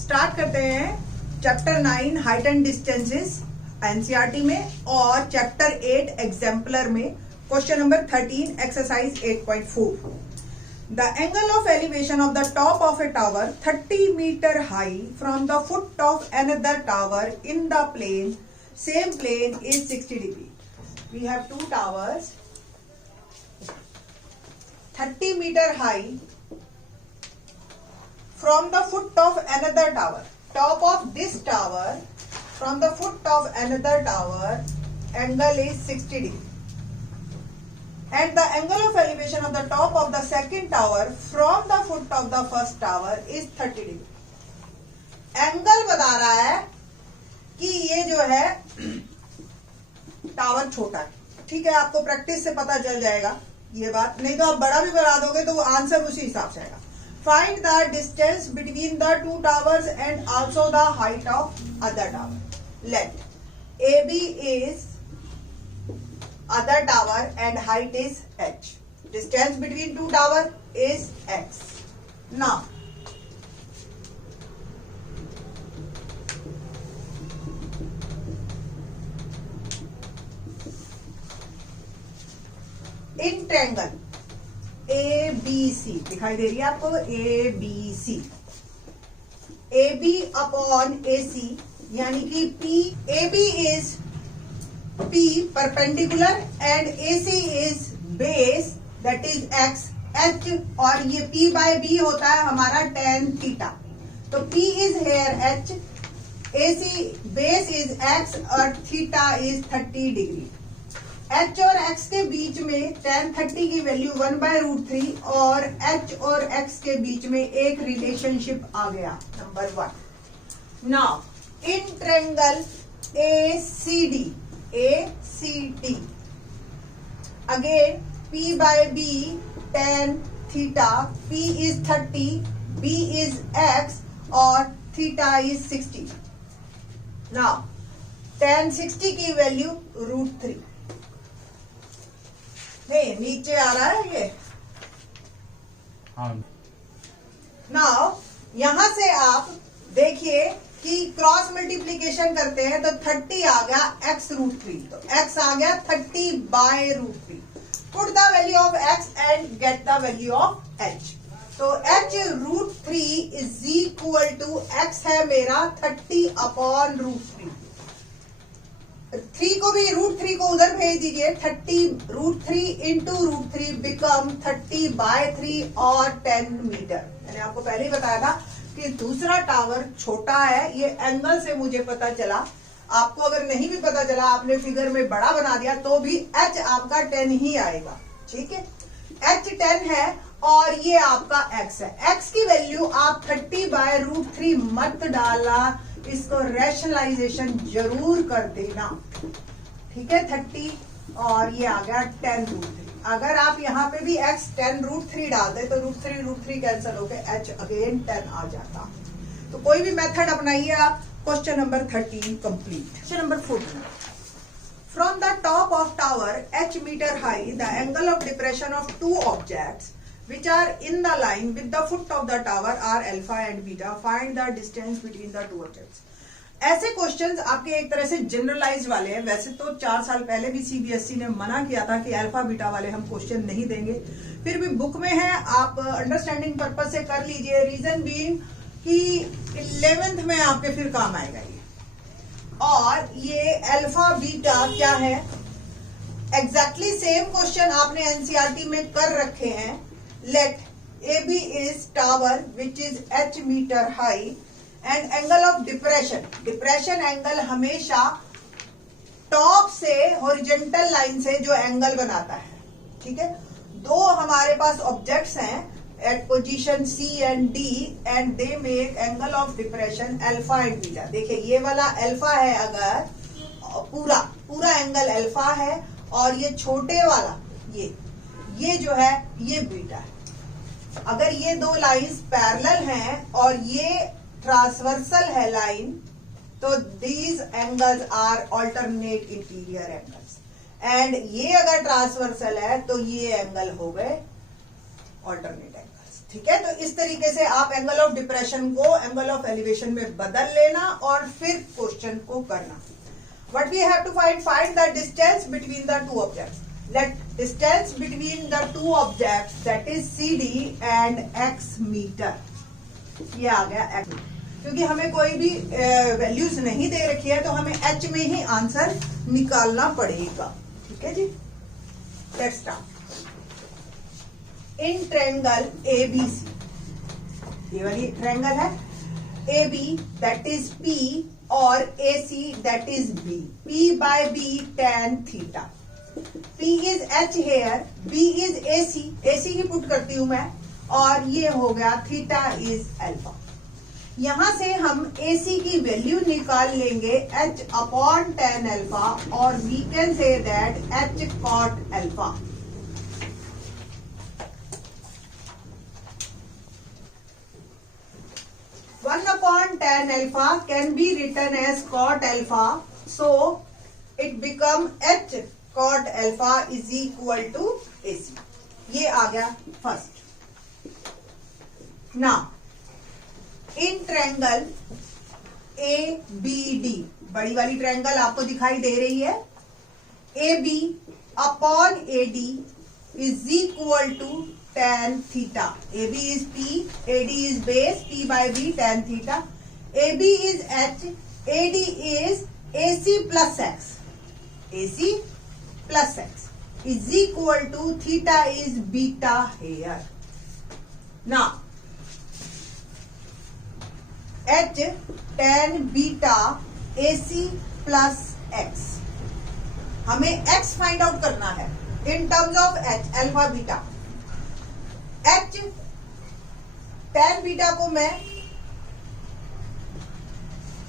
Start करते हैं chapter 9 height and distances NCERT में और चैप्टर 8 एग्जाम्पलर में question number 13 exercise 8.4. The angle of elevation of the top of a tower 30 meter high from the foot of another tower in the same plane is 60 degree. We have two towers 30 meter high from the foot of another tower. Top of this tower from the foot of another tower angle is 60 degree. And the angle of elevation of the top of the second tower from the foot of the first tower is 30 degree. Angle बता रहा है कि ये जो है tower छोटा है. ठीक है, आपको प्रैक्टिस से पता चल जाएगा ये बात, नहीं तो आप बड़ा भी बना दोगे तो आंसर उसी हिसाब से आएगा. Find the distance between the two towers and also the height of other tower. Let A B is other tower and height is h. Distance between two tower is x. Now in triangle ABC दिखाई दे रही है आपको ABC. AB upon AC यानी कि P AB is P perpendicular and AC is base that is x. H और ये P by B होता है हमारा tan theta. तो P is here H, AC base is x और theta is 30 degree. H और x के बीच में tan 30 की वैल्यू 1/√3 और H और x के बीच में एक रिलेशनशिप आ गया. Number 1. Now in triangle ACD again P by B tan theta. P is 30, B is x और theta is 60. Now tan 60 की वैल्यू √3. नहीं, नीचे आ रहा है ये. Now यहां से आप देखिए कि क्रॉस मल्टीप्लीकेशन करते हैं तो 30 आ गया x√3, तो x आ गया 30/√3. Put the value of x and get the value of h. तो h√3 is equal to x है मेरा 30/√3. 3 को भी √3 को उधर भेज दीजिए. 30√3 इंटू √3 बिकम 30/3 और 10 मीटर. मैंने आपको पहले ही बताया था कि दूसरा टावर छोटा है. ये एंगल से मुझे पता चला. आपको अगर नहीं भी पता चला, आपने फिगर में बड़ा बना दिया तो भी h आपका 10 ही आएगा. ठीक है, h 10 है और ये आपका x है. x की वैल्यू आप 30/√3 मत डाला, इसको रैशनलाइजेशन जरूर कर देना. ठीक है, 30 और ये आ गया 10√3. अगर आप यहाँ पे भी x 10√3 डाल दे तो √3 कैंसिल होके h अगेन 10 आ जाता. तो कोई भी मेथड अपनाइए आप. Question number 13 complete. Question number 14. From the top of tower h metre high the angle of depression of two objects which are in the line with the foot of the tower are alpha and beta. Find the distance between the two objects. ऐसे questions आपके एक तरह से generalise वाले हैं. वैसे तो 4 साल पहले भी सीबीएसई ने मना किया था कि अल्फा बीटा वाले हम क्वेश्चन नहीं देंगे. फिर भी बुक में है, आप अंडरस्टैंडिंग पर्पस से कर लीजिए. रीजन बीइंग कि 11th में आपके फिर काम आएगा ये. और ये अल्फा बीटा क्या है, एग्जैक्टली सेम क्वेश्चन आपने एनसीईआरटी में कर रखे हैं. Let A B is tower which is h metre high and angle of depression angle हमेशा टॉप से हॉरिजॉन्टल लाइन से जो एंगल बनाता है. ठीक है, दो हमारे पास ऑब्जेक्ट्स हैं at position C and D and they make angle of depression alpha and beta. देखिए ये वाला अल्फा है, अगर पूरा एंगल अल्फा है और ये छोटे वाला ये जो है ये बीटा है. अगर ये दो लाइंस पैरेलल हैं और ये ट्रांसवर्सल है लाइन, तो these angles are alternate interior angles. And ये अगर ट्रांसवर्सल है तो ये एंगल हो गए ऑल्टरनेट एंगल्स. ठीक है, तो इस तरीके से आप एंगल ऑफ डिप्रेशन को एंगल ऑफ एलिवेशन में बदल लेना और फिर क्वेश्चन को करना. What we have to find the distance between the two objects. Let distance between the two objects that is CD and x metre. ये आ गया x. क्योंकि हमें कोई भी वैल्यूज नहीं दे रखी है तो हमें h में ही आंसर निकालना पड़ेगा. ठीक है जी, let's start. In triangle ABC, ये वाली ट्रायंगल है AB दैट इज P और AC that is B. P by B tan theta. P is H here, B is AC. AC ही पुट करती हूं मैं और ये हो गया थीटा इज अल्फा. यहां से हम AC की वैल्यू निकाल लेंगे H अपॉन tan अल्फा और we can say that H cot alpha. 1 upon tan alpha can be written as cot alpha, so it become H cot alpha is equal to AC. ये आ गया first. Now in triangle ABD, बड़ी वाली triangle आपको दिखाई दे रही है. AB upon AD is equal to tan theta. AB is P, AD is base, P by B tan theta. AB is H, AD is AC plus X. AC plus X is equal to theta is beta here. Now H tan beta AC plus X. हमें X find out करना है in terms of H alpha beta. H tan beta को मैं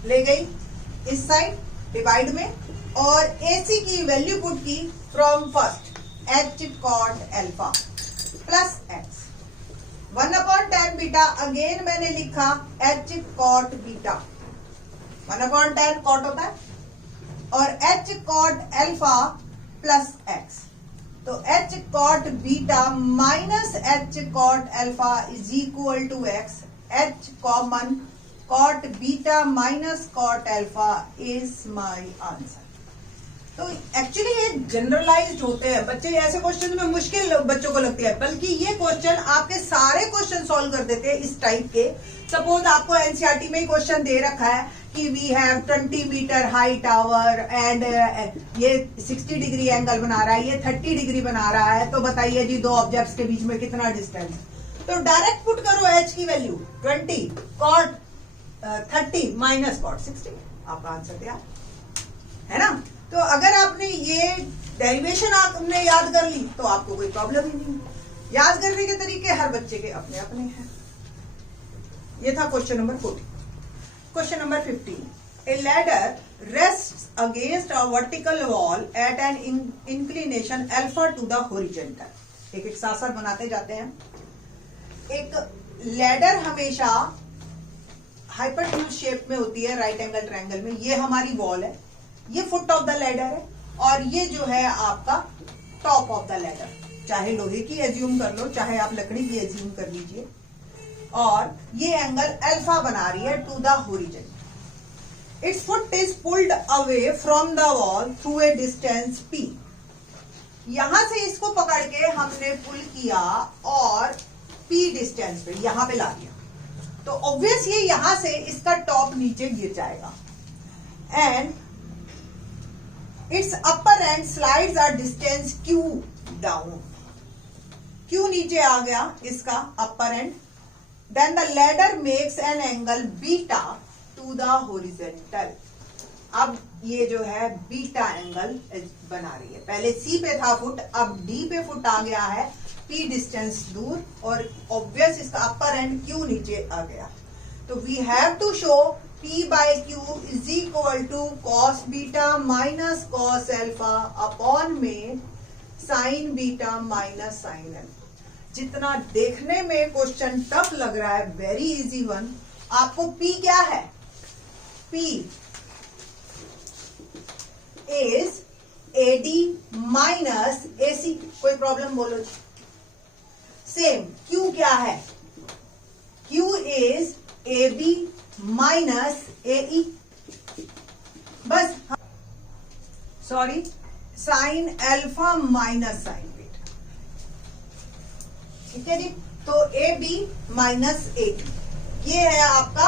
ले गई इस side divide में और AC की वैल्यू पुट की from first H cot alpha plus X. 1 upon tan beta again मैंने लिखा H cot beta. 1 upon tan cot होता है और H cot alpha plus X. तो H cot beta minus H cot alpha is equal to X. H common, cot beta minus cot alpha is my answer. तो actually ये generalised होते हैं बच्चे, ऐसे क्वेश्चन में मुश्किल बच्चों को लगती है, बल्कि ये क्वेश्चन आपके सारे क्वेश्चन सॉल्व कर देते हैं इस टाइप के. सपोज आपको एनसीईआरटी में क्वेश्चन दे रखा है कि we have 20 metre high tower and ये 60 डिग्री एंगल बना रहा है, ये 30 डिग्री बना रहा है, तो बताइए जी दो ऑब्जेक्ट्स के बीच में कितना डिस्टेंस. तो डायरेक्ट पुट करो H की वैल्यू 20 cot 30 माइनस cot 60, आपका आंसर तैयार है ना. तो अगर आपने ये डेरिवेशन आपने याद कर ली तो आपको कोई प्रॉब्लम ही नहीं. याद करने के तरीके हर बच्चे के अपने अपने हैं. ये था question number 14. Question number 15. A ladder rests against a vertical wall at an inclination alpha to the horizontal. एक एक साथ साथ बनाते जाते हैं. एक लैडर हमेशा हाइपरट्यूज शेप में होती है राइट एंगल ट्रायंगल में. ये हमारी वॉल है, ये फुट ऑफ द लैडर है और ये जो है आपका टॉप ऑफ द लैडर. चाहे लोहे की एज्यूम कर लो, चाहे आप लकड़ी की एज्यूम कर लीजिए. और ये एंगल अल्फा बना रही है to the horizon. Its foot is pulled away from the wall through a distance P. यहां से इसको पकड़ के हमने पुल किया और P डिस्टेंस पे यहां पे ला दिया, तो ऑब्वियस ये यहां से इसका टॉप नीचे गिर जाएगा. And its upper end slides are distance Q down. Q नीचे आ गया इसका upper end. Then the ladder makes an angle beta to the horizontal. अब ये जो है बीटा एंगल बना रही है. पहले C पे था फुट, अब D पे फुट आ गया है, P डिस्टेंस दूर और ऑब्वियस इसका अपर एंड Q नीचे आ गया. तो we have to show P by Q is equal to cos beta minus cos alpha upon में sine beta minus sine alpha. जितना देखने में क्वेश्चन टफ लग रहा है, वेरी इजी वन. आपको P क्या है? P is AD minus AC. कोई प्रॉब्लम बोलो. सेम Q क्या है? Q is AB minus AE. बस sorry, sine alpha minus sine beta, ठीक है जी। तो AB माइनस AE ये है आपका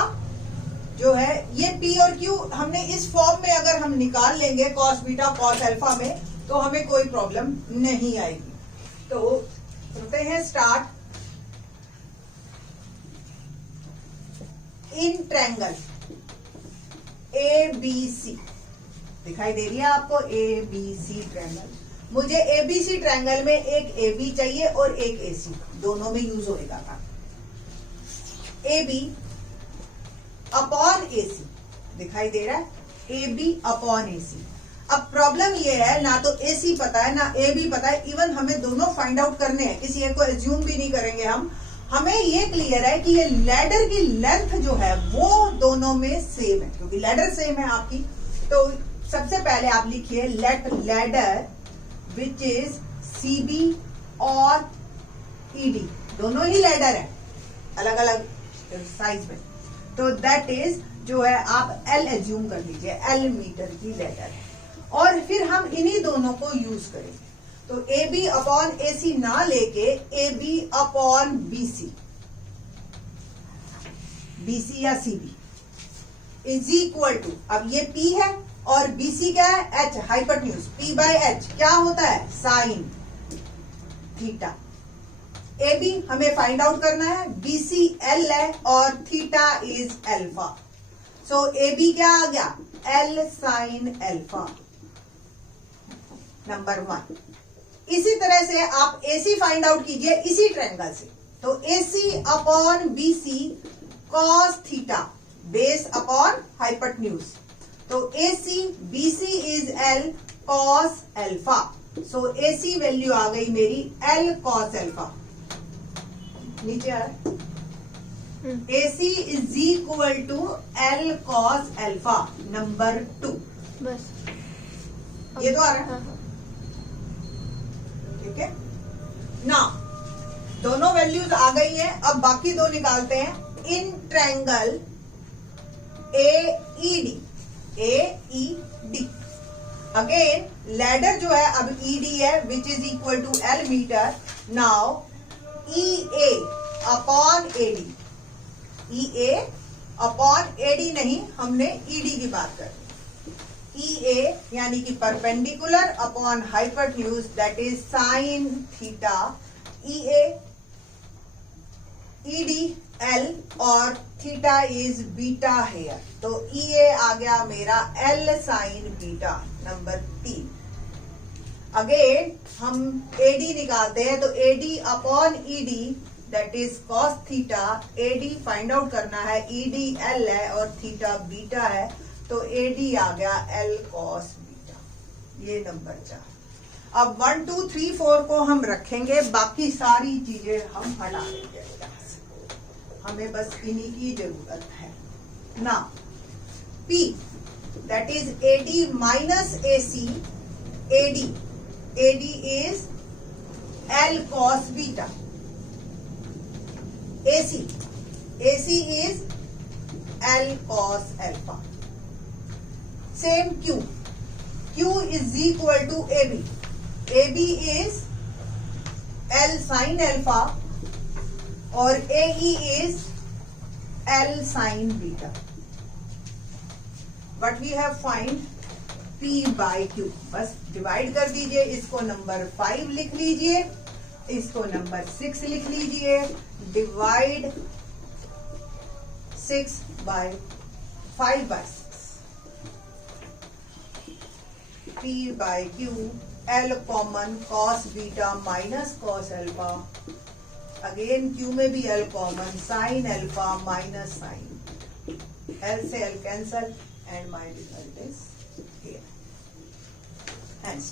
जो है, ये P और Q हमने इस फॉर्म में अगर हम निकाल लेंगे कॉस बीटा कॉस अल्फा में, तो हमें कोई प्रॉब्लम नहीं आएगी। तो करते हैं स्टार्ट। इन ट्रायंगल ABC दिखाई दे रही है आपको, ABC ट्रायंगल। मुझे ABC ट्रायंगल में एक AB चाहिए और एक AC, दोनों में यूज होएगा का। AB अपॉन AC दिखाई दे रहा है, AB अपॉन AC। अब प्रॉब्लम ये है, ना तो AC पता है ना AB पता है, इवन हमें दोनों फाइंड आउट करने हैं, किसी एक को एज्यूम भी नहीं करेंगे हम। हमें ये क्लियर है कि ये लैडर की लेंथ जो है वो दोनों में सेम है, क्योंकि लैडर सेम है आपकी। तो सबसे पहले आप लिखिए let ladder which is CB और ED, दोनों ही लैडर है अलग अलग साइज में, तो दैट इज जो है आप L एज्यूम कर लीजिए, L मीटर की लैडर है। और फिर हम इन्हीं दोनों को यूज करेंगे। तो AB अपॉन AC ना लेके AB अपॉन BC, BC या CB इज इक्वल टू, अब ये P है और BC क्या है, H hypotenuse, P by H क्या होता है, साइन थीटा। AB हमें फाइंड आउट करना है, BC L है और theta is alpha. So AB क्या आ गया, L साइन अल्फा, नंबर 1। इसी तरह से आप AC फाइंड आउट कीजिए इसी ट्रायंगल से। तो AC upon BC cos theta base upon hypotenuse, तो AC BC is L cos alpha. So AC value आ गई मेरी L cos अल्फा, नीचे आ रहा है। AC is equal to L cos alpha, number 2। बस ये तो आ रहा है, ठीक है ना। दोनों वैल्यूज आ गई हैं, अब बाकी दो निकालते हैं। In triangle AED again ladder जो है अब ED है which is equal to L metre. Now EA upon AD, EA upon AD नहीं, हमने ED की बात कर, EA यानी कि perpendicular upon hypotenuse, that is sine theta. EA ED L और थीटा इज बीटा हेयर, तो EA आ गया मेरा L sign beta, number 3। Again हम AD निकालते हैं, तो AD upon ED that is cos theta. AD find out करना है, ED L है और थीटा बीटा है, तो AD आ गया L cos बीटा, ये नंबर 4। अब 1 2 3 4 को हम रखेंगे, बाकी सारी चीजें हम हटा देंगे यहाँ से, हमें बस इन्हीं की जरूरत है ना। P that is AD minus AC, AD is L cos beta. AC is L cos alpha. Same Q is equal to AB. AB is L sin alpha और AE is L sin beta. What we have find P by Q. बस divide कर दीजिए, इसको number 5 लिख लीजिए, इसको number 6 लिख लीजिए। Divide 6 by 5 by 6. P by Q, L common, cos beta minus cos alpha, again Q में भी L common, sin alpha minus sin, L से L cancel and my result is here. Hence